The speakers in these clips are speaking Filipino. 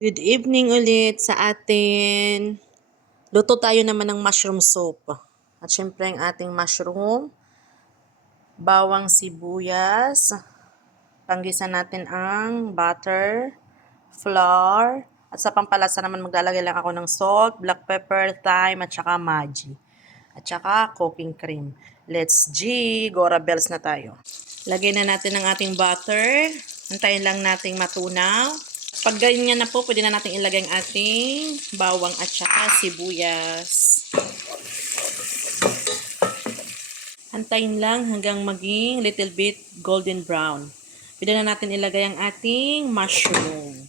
Good evening ulit sa atin. Luto tayo naman ng mushroom soup. At syempre ang ating mushroom, bawang sibuyas, panggisa natin ang butter, flour, at sa pampalasa naman maglalagay lang ako ng salt, black pepper, thyme, at saka Maggi. At saka cooking cream. Let's Gora bells na tayo. Lagay na natin ang ating butter. Antayin lang nating matunaw. Pag ganyan na po, pwede na natin ilagay ang ating bawang at saka sibuyas. Antayin lang hanggang maging little bit golden brown. Pwede na natin ilagay ang ating mushroom.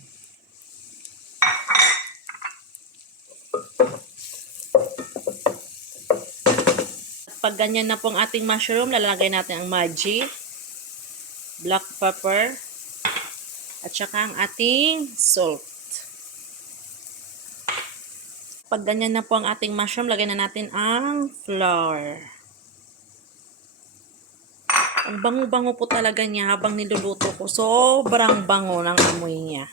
Pag ganyan na po ang ating mushroom, lalagay natin ang Maggi, black pepper, at saka ang ating salt. Pag ganyan na po ang ating mushroom, lagay na natin ang flour. Ang bango-bango po talaga niya habang niluluto ko. Sobrang bango ng amoy niya.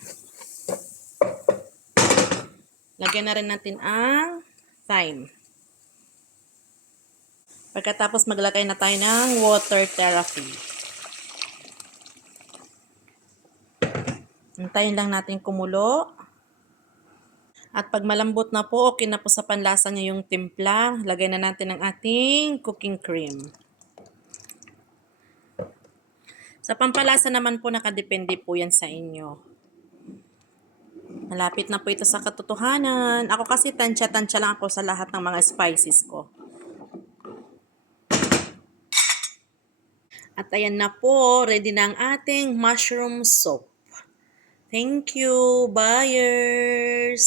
Lagyan na rin natin ang thyme. Pagkatapos maglagay na tayo ng water therapy. Hintayin lang natin kumulo. At pag malambot na po, okay na po sa panlasa niya yung timpla. Lagay na natin ang ating cooking cream. Sa pampalasa naman po, nakadepende po yan sa inyo. Malapit na po ito sa katotohanan. Ako kasi tansya-tansya lang ako sa lahat ng mga spices ko. At ayan na po, ready na ang ating mushroom soup. Thank you, buyers!